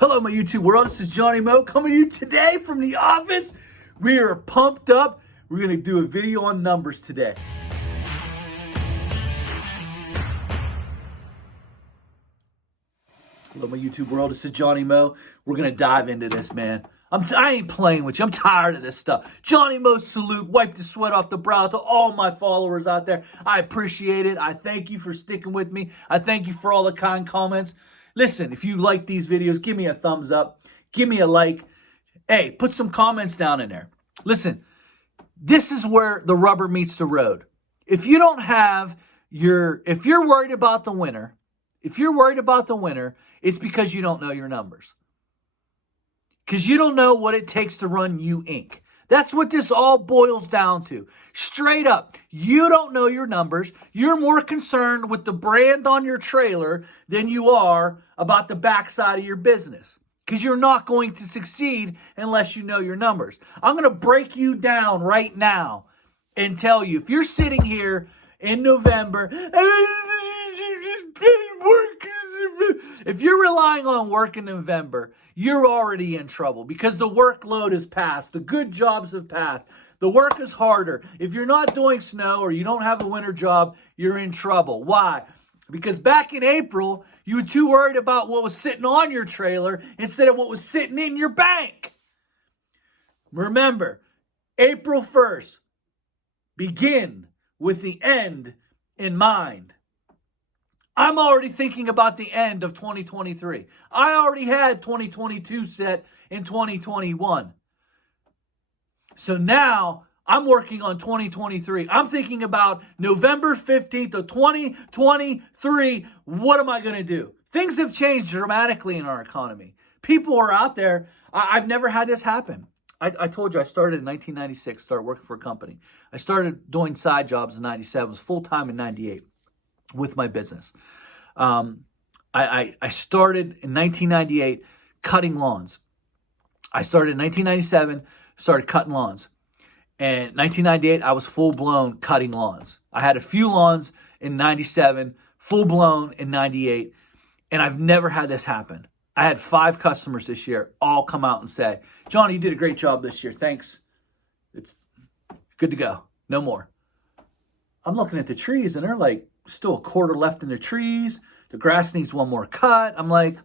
Hello, my YouTube world. This is Johnny Mo coming to you today from the office. We are pumped up. We're going to do a video on numbers today. Hello, my YouTube world. This is Johnny Mo. We're going to dive into this, man. I ain't playing with you. I'm tired of this stuff. Johnny Mo salute. Wipe the sweat off the brow to all my followers out there. I appreciate it. I thank you for sticking with me. I thank you for all the kind comments. Listen, if you like these videos, give me a thumbs up. Give me a like. Hey, put some comments down in there. Listen, this is where the rubber meets the road. If you don't have if you're worried about the winner, it's because you don't know your numbers. Because you don't know what it takes to run you Inc. That's what this all boils down to. Straight up, you don't know your numbers. You're more concerned with the brand on your trailer than you are about the backside of your business. Because you're not going to succeed unless you know your numbers. I'm going to break you down right now and tell you, if you're sitting here in November, if you're relying on work in November, you're already in trouble because the workload is past. The good jobs have passed. The work is harder. If you're not doing snow or you don't have a winter job, you're in trouble. Why? Because back in April, you were too worried about what was sitting on your trailer instead of what was sitting in your bank. Remember, April 1st, begin with the end in mind. I'm already thinking about the end of 2023. I already had 2022 set in 2021. So now I'm working on 2023. I'm thinking about November 15th of 2023. What am I going to do? Things have changed dramatically in our economy. People are out there. I've never had this happen. I told you I started in 1996, started working for a company. I started doing side jobs in 97, was full-time in 98 with my business. I started in 1998 cutting lawns. I started in 1997, started cutting lawns. And 1998, I was full-blown cutting lawns. I had a few lawns in 97, full-blown in 98, and I've never had this happen. I had 5 customers this year all come out and say, Johnny, you did a great job this year. Thanks. It's good to go. No more. I'm looking at the trees, and they're like, still a quarter left in the trees. The grass needs one more cut. I'm like,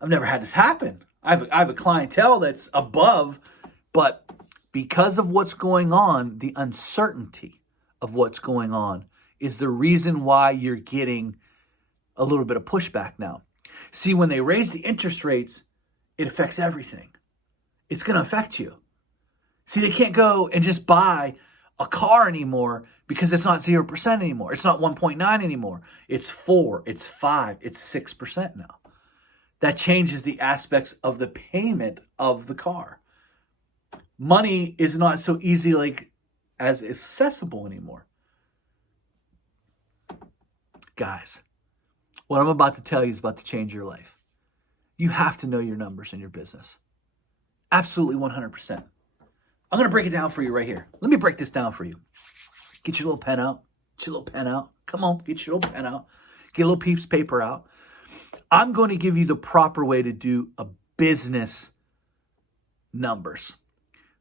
I've never had this happen. I have a clientele that's above, but because of what's going on, the uncertainty of what's going on is the reason why you're getting a little bit of pushback now. See, when they raise the interest rates, it affects everything. It's going to affect you. See, they can't go and just buy a car anymore because it's not 0% anymore. It's not 1.9 anymore. It's 4, it's 5, it's 6% now. That changes the aspects of the payment of the car. Money is not so easy as accessible anymore. Guys, what I'm about to tell you is about to change your life. You have to know your numbers in your business. Absolutely 100%. I'm going to break it down for you right here. Let me break this down for you. Get your little pen out. Get your little pen out. Come on, get your little pen out. Get a little piece of paper out. I'm going to give you the proper way to do a business numbers.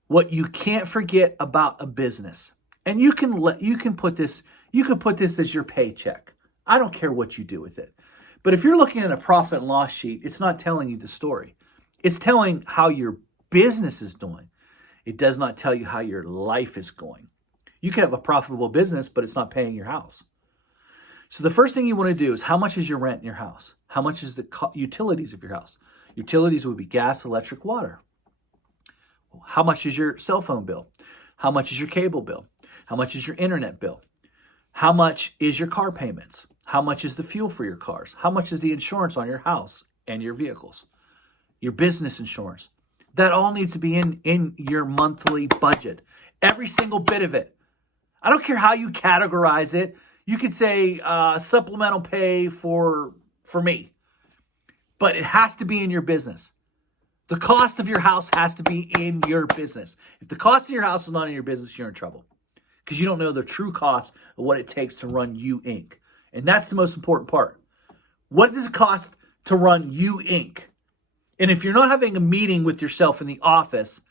What you can't forget about a business. And you can put this as your paycheck. I don't care what you do with it. But if you're looking at a profit and loss sheet, it's not telling you the story. It's telling how your business is doing. It does not tell you how your life is going. You can have a profitable business, but it's not paying your house. So the first thing you want to do is, how much is your rent in your house? How much is the utilities of your house? Utilities would be gas, electric, water. How much is your cell phone bill? How much is your cable bill? How much is your internet bill? How much is your car payments? How much is the fuel for your cars? How much is the insurance on your house and your vehicles? Your business insurance. That all needs to be in your monthly budget. Every single bit of it. I don't care how you categorize it. You could say supplemental pay for me. But it has to be in your business. The cost of your house has to be in your business. If the cost of your house is not in your business, you're in trouble. Because you don't know the true cost of what it takes to run you Inc. And that's the most important part. What does it cost to run you Inc.? And if you're not having a meeting with yourself in the office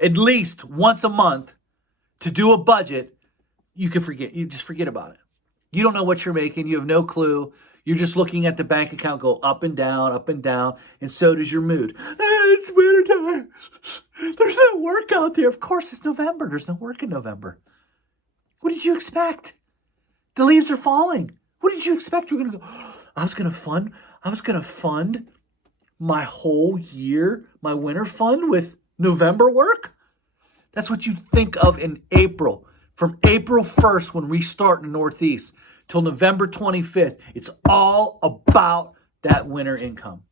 at least once a month to do a budget, you just forget about it. You don't know what you're making. You have no clue. You're just looking at the bank account go up and down, and so does your mood. It's wintertime. There's no work out there. Of course, it's November. There's no work in November. What did you expect? The leaves are falling. What did you expect? You're going to go, I was going to fund my whole year, my winter fund with November work? That's what you think of in April. From April 1st, when we start in the Northeast, till November 25th, it's all about that winter income.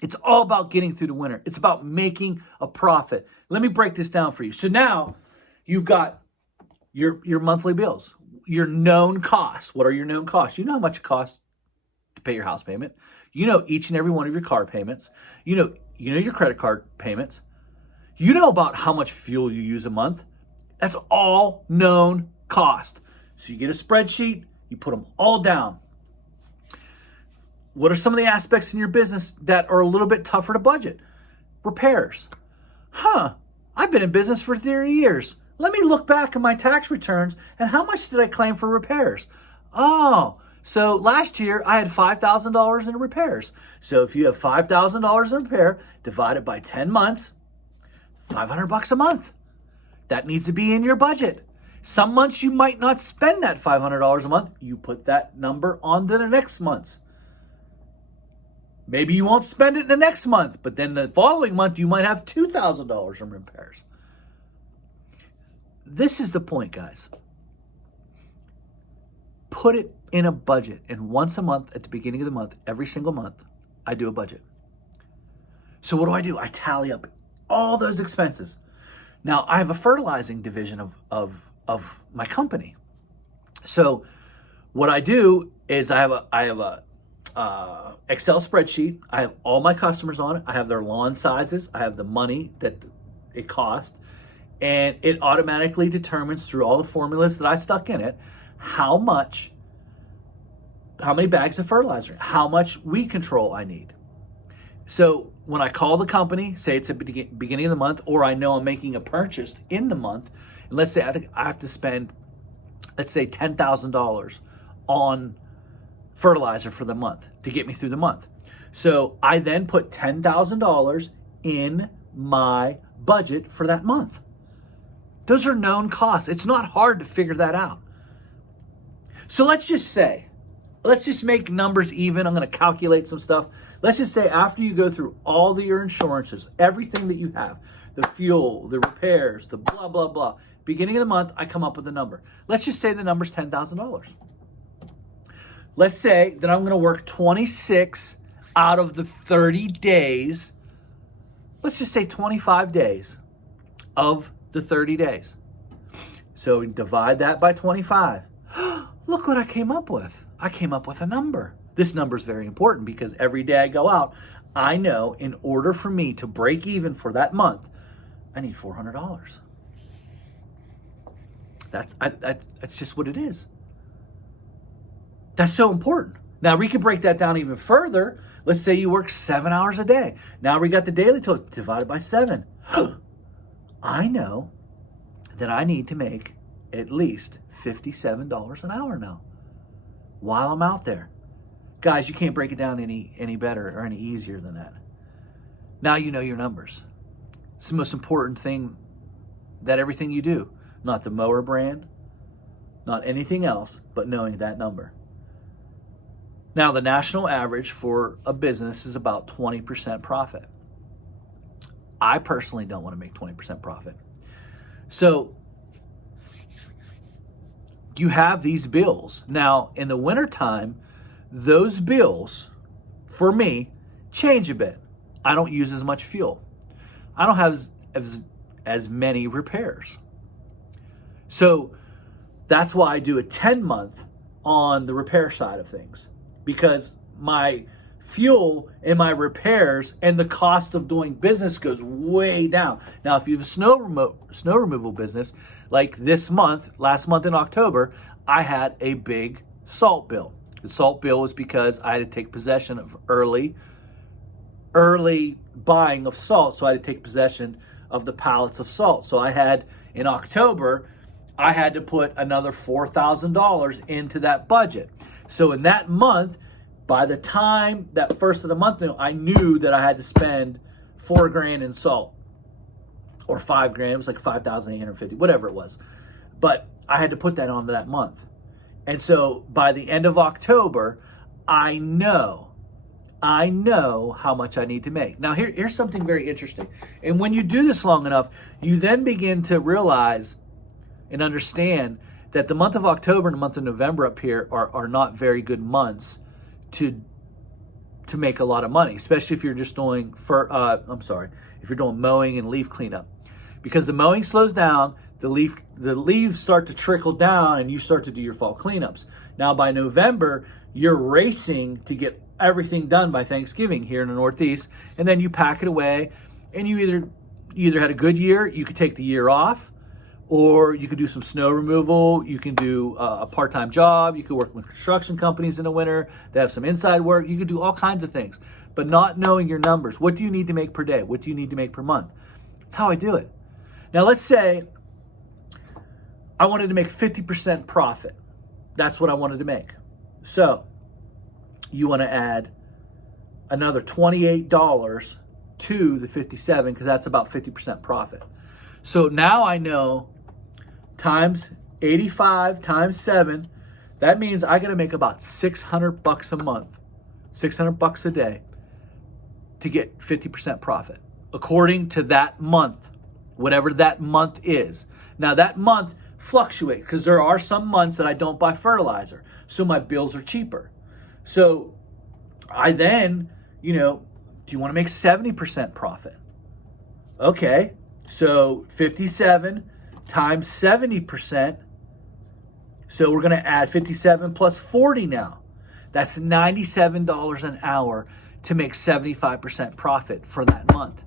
It's all about getting through the winter. It's about making a profit. Let me break this down for you. So now you've got your monthly bills, your known costs. What are your known costs? You know how much it costs to pay your house payment. You know each and every one of your car payments. You know your credit card payments. You know about how much fuel you use a month. That's all known cost. So you get a spreadsheet, you put them all down. What are some of the aspects in your business that are a little bit tougher to budget? Repairs. I've been in business for 30 years. Let me look back at my tax returns and how much did I claim for repairs? So last year I had $5,000 in repairs. So if you have $5,000 in repair, divided by 10 months, $500 a month. That needs to be in your budget. Some months you might not spend that $500 a month. You put that number on to the next month's. Maybe you won't spend it in the next month, but then the following month you might have $2,000 in repairs. This is the point, guys. Put it in a budget, and once a month at the beginning of the month, every single month, I do a budget. So what do? I tally up all those expenses. Now, I have a fertilizing division of my company. So what I do is I have a Excel spreadsheet. I have all my customers on it. I have their lawn sizes. I have the money that it cost. And it automatically determines through all the formulas that I stuck in it, how many bags of fertilizer, how much weed control I need. So when I call the company, say it's at the beginning of the month, or I know I'm making a purchase in the month, and let's say I have to spend, let's say $10,000 on fertilizer for the month to get me through the month. So I then put $10,000 in my budget for that month. Those are known costs. It's not hard to figure that out. So let's just make numbers even. I'm going to calculate some stuff. Let's just say after you go through all of your insurances, everything that you have, the fuel, the repairs, the blah, blah, blah, beginning of the month, I come up with a number. Let's just say the number's $10,000. Let's say that I'm going to work 26 out of the 30 days. Let's just say 25 days of the 30 days. So divide that by 25. Look what I came up with. I came up with a number. This number is very important because every day I go out, I know in order for me to break even for that month, I need $400. That's just what it is. That's so important. Now we can break that down even further. Let's say you work 7 hours a day. Now we got the daily total divided by 7. I know that I need to make at least $57 an hour now while I'm out there. Guys, you can't break it down any better or any easier than that. Now you know your numbers. It's the most important thing that everything you do, not the mower brand, not anything else, but knowing that number. Now, the national average for a business is about 20% profit. I personally don't want to make 20% profit. So you have these bills. Now, in the wintertime, those bills, for me, change a bit. I don't use as much fuel. I don't have as many repairs. So that's why I do a 10-month on the repair side of things, because my fuel and my repairs and the cost of doing business goes way down. Now, if you have a snow removal business, like this month, last month in October, I had a big salt bill. The salt bill was because I had to take possession of early early buying of salt, so I had to take possession of the pallets of salt. So I had, in October, I had to put another $4,000 into that budget. So in that month, by the time that first of the month, I knew that I had to spend $4,000 in salt, or $5,000. It was like 5,850, whatever it was. But I had to put that on that month. And so by the end of October, I know how much I need to make. Now here's something very interesting. And when you do this long enough, you then begin to realize and understand that the month of October and the month of November up here are not very good months to make a lot of money, especially if you're just doing if you're doing mowing and leaf cleanup. Because the mowing slows down, the leaves start to trickle down, and you start to do your fall cleanups. Now by November, you're racing to get everything done by Thanksgiving here in the Northeast, and then you pack it away, and you either had a good year, you could take the year off, or you could do some snow removal, you can do a part-time job, you could work with construction companies in the winter that have some inside work, you could do all kinds of things. But not knowing your numbers, what do you need to make per day? What do you need to make per month? That's how I do it. Now let's say I wanted to make 50% profit. That's what I wanted to make. So you want to add another $28 to the 57, because that's about 50% profit. So now I know times 85 times 7, that means I got to make about $600 a month, $600 a day to get 50% profit, according to that month, whatever that month is. Now that month fluctuates because there are some months that I don't buy fertilizer, so my bills are cheaper. So I then, do you want to make 70% profit? Okay, so 57 times 70%. So we're going to add 57 plus 40 now. That's $97 an hour to make 75% profit for that month.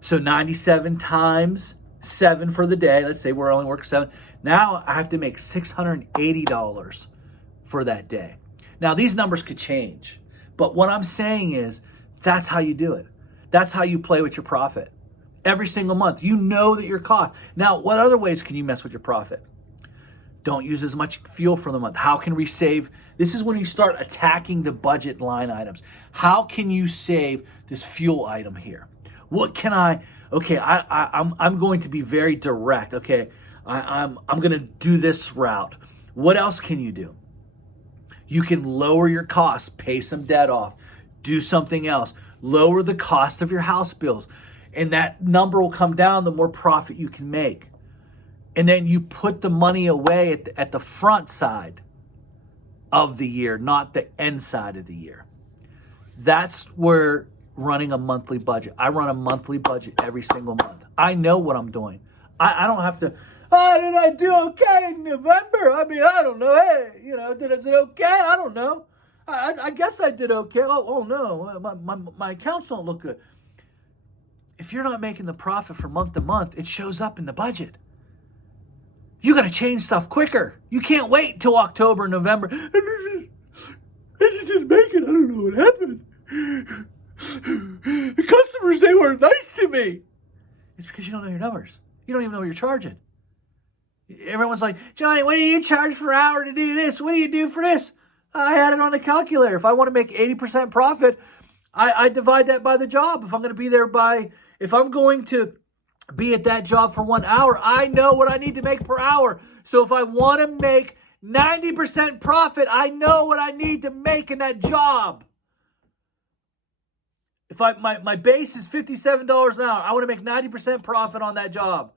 So 97 times 7 for the day. Let's say we're only working 7. Now I have to make $680 for that day. Now these numbers could change, but what I'm saying is that's how you do it. That's how you play with your profit. Every single month, you know that your cost. Now, what other ways can you mess with your profit? Don't use as much fuel for the month. How can we save? This is when you start attacking the budget line items. How can you save this fuel item here? What can I'm going to be very direct. Okay, I'm going to do this route. What else can you do? You can lower your costs, pay some debt off, do something else, lower the cost of your house bills, and that number will come down the more profit you can make. And then you put the money away at the front side of the year, not the end side of the year. That's where running a monthly budget. I run a monthly budget every single month. I know what I'm doing. I don't have to, did I do okay in November? I mean, I don't know. Hey, did I do okay? I don't know. I guess I did okay. Oh no, my accounts don't look good. If you're not making the profit from month to month, it shows up in the budget. You got to change stuff quicker. You can't wait till October, November. I just didn't make it. I don't know what happened. The customers, they weren't nice to me. It's because you don't know your numbers. You don't even know what you're charging. Everyone's like, Johnny, what do you charge per hour to do this? What do you do for this? I had it on the calculator. If I want to make 80% profit, I divide that by the job. If I'm going to be at that job for 1 hour, I know what I need to make per hour. So if I want to make 90% profit, I know what I need to make in that job. If my base is $57 an hour, I want to make 90% profit on that job.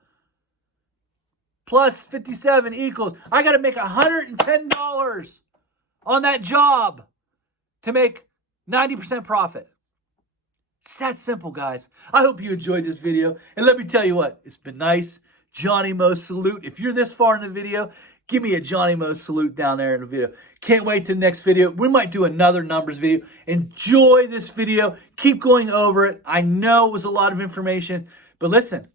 Plus 57 equals, I got to make $110 on that job to make 90% profit. It's that simple, guys. I hope you enjoyed this video. And let me tell you what, it's been nice. Johnny Mo salute. If you're this far in the video, give me a Johnny Mo salute down there in the video. Can't wait to the next video. We might do another numbers video. Enjoy this video. Keep going over it. I know it was a lot of information, but listen,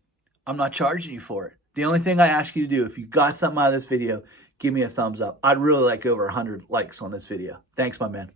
I'm not charging you for it. The only thing I ask you to do, if you got something out of this video, give me a thumbs up. I'd really like over 100 likes on this video. Thanks, my man.